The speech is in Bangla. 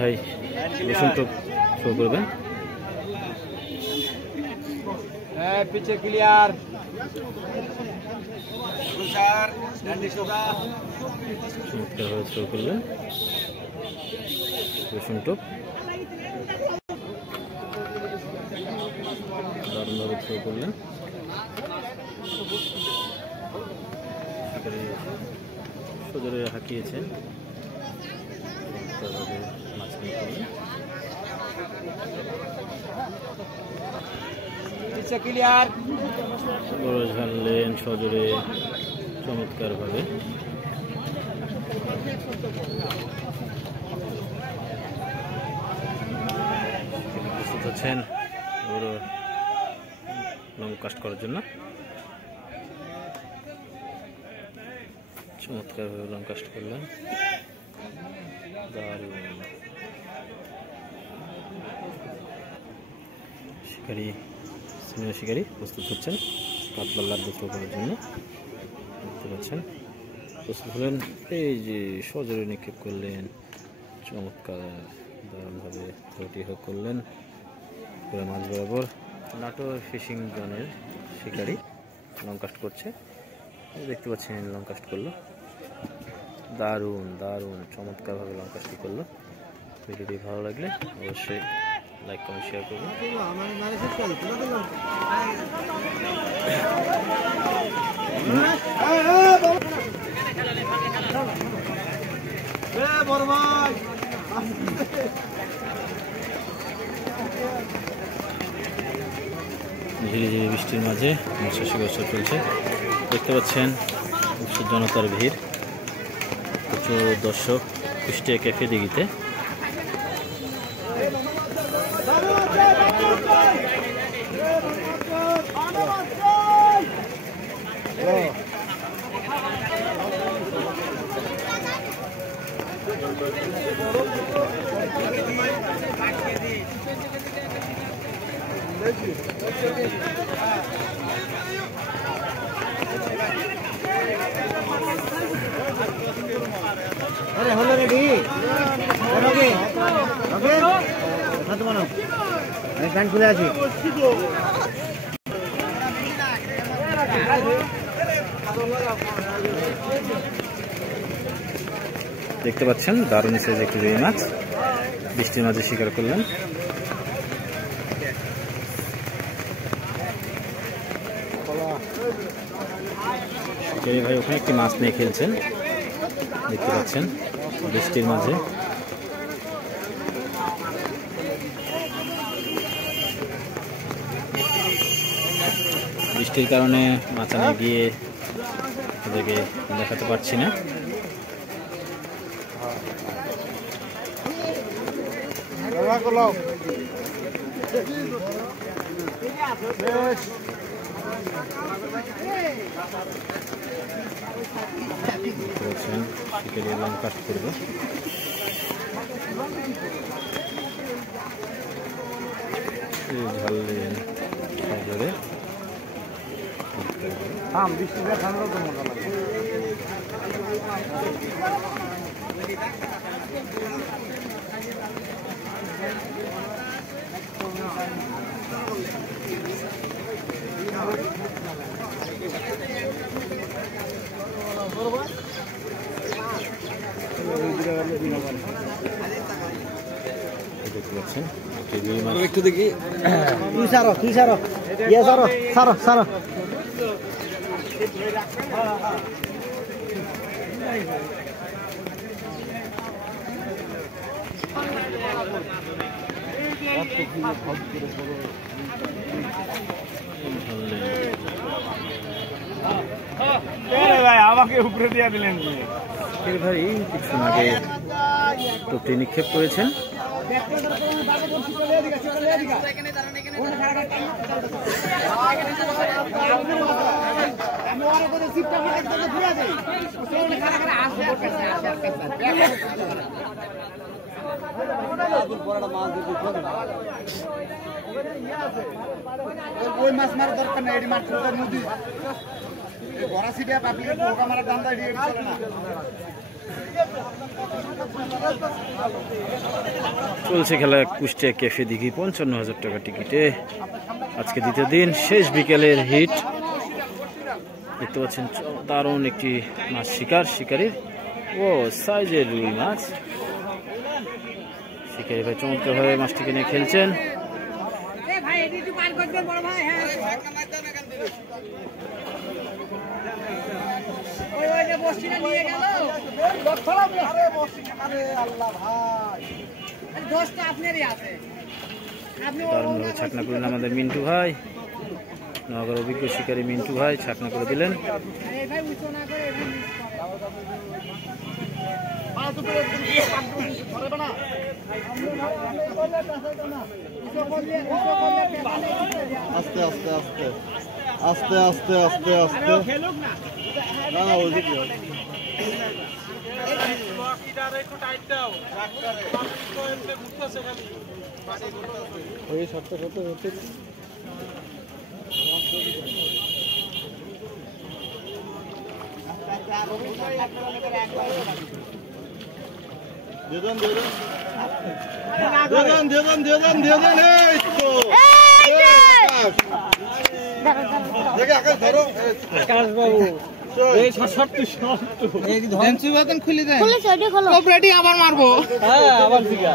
ভাই রসুন টোপ শো করবেন। পিছে ক্লিয়ার চমৎকারভাবে থ্রো করলেন রসুন টোপ, দারুণভাবে থ্রো করলেন। সজোরে হাঁকিয়েছেন, চমৎকারভাবে মাঝখানে করলেন। বড় ঝাললেন সজোরে চমৎকারভাবে। প্রস্তুত হচ্ছেন বড় লং কাস্ট করার জন্য। চমৎকারভাবে লং কাস্ট করলেন, দারুণ। শিকারি সিনিয়র শিকারি প্রস্তুত হচ্ছেন কাতলার লাড্ডু থ্রো করার জন্য। দেখতে পাচ্ছেন প্রস্তুত হলেন, এই যে সজোরে নিক্ষেপ করলেন, চমৎকার দারুণভাবে থ্রোটি হোক করলেন পুরো মাছ বরাবর। নাটোর ফিশিং জোনের শিকারি লং কাস্ট করছে, দেখতে পাচ্ছেন লং কাস্ট করলো, দারুণ দারুণ চমৎকারভাবে লং কাস্টটি করলো। ভিডিওটি ভালো লাগলে অবশ্যই লাইক কমেন্ট শেয়ার করবেন। ধীরে ধীরে বৃষ্টির মাঝে মৎস্য শিকার চলছে, দেখতে পাচ্ছেন জনতার ভিড়, প্রচুর দর্শক কুষ্টিয়া ক্যাফে দিঘিতে। अरे हलो रेडी ओके ओके हाथ मानो আমি প্যান্ট খুলে আছি। দেখতে পাচ্ছেন দারুণ সাইজ একটি রুই মাছ বৃষ্টির মাঝে শিকার করলেন। শিকারি ভাই ওখানে একটি মাছ নিয়ে খেলছেন, দেখতে পাচ্ছেন বৃষ্টির মাঝে। বৃষ্টির কারণে মাচানে গিয়ে ওদেরকে দেখাতে পারছি না। শিকারি লং কাস্ট করবে, ঝাললেন সজোরে। বৃষ্টিটা ঠান্ডা তো মজা লাগে। একটু দেখি তুই সারো ইয়ে সারো সারো সারো। ভাই আমাকে উপরে দিয়ে দিলেন ভাই। কিছুক্ষণ আগে টোপটি নিক্ষেপ করেছেন, ওই মাছ মারা দরকার নেই, এটি মাছ নদী বড়া সিটিয়া পাবলিক পোকা মারা দান্দা এটি চলে না। চলছে খেলা কুষ্টিয়া ক্যাফে দিঘি 55,000 টাকা টিকিটে। আজকে দ্বিতীয় দিন, শেষ বিকেলের হিট। দেখতে পাচ্ছেন দারুণ একটি মাছ শিকারির ও সাইজের রুই মাছ। শিকারি ভাই চমৎকার ভাবে মাছটিকে নিয়ে খেলছেন। দারুণ ভাবে ছাকনা করলেন আমাদের মিন্টু ভাই, নগর অভিজ্ঞ শিকারী মিন্টু ভাই ছাকনা করে দিলেন। আস্তে আস্তে আস্তে আস্তে আস্তে আস্তে আস্তে না ওদিকে ওই সত্য সত্য হচ্ছে দেন এই তো দেখে আকাশ ধরো আকাশ বাবু এই শর্ট এই ধনসি বাদন খুলে দেন খুলে সেটা খোলো সব রেডি আবার মারবো হ্যাঁ আবার দিগা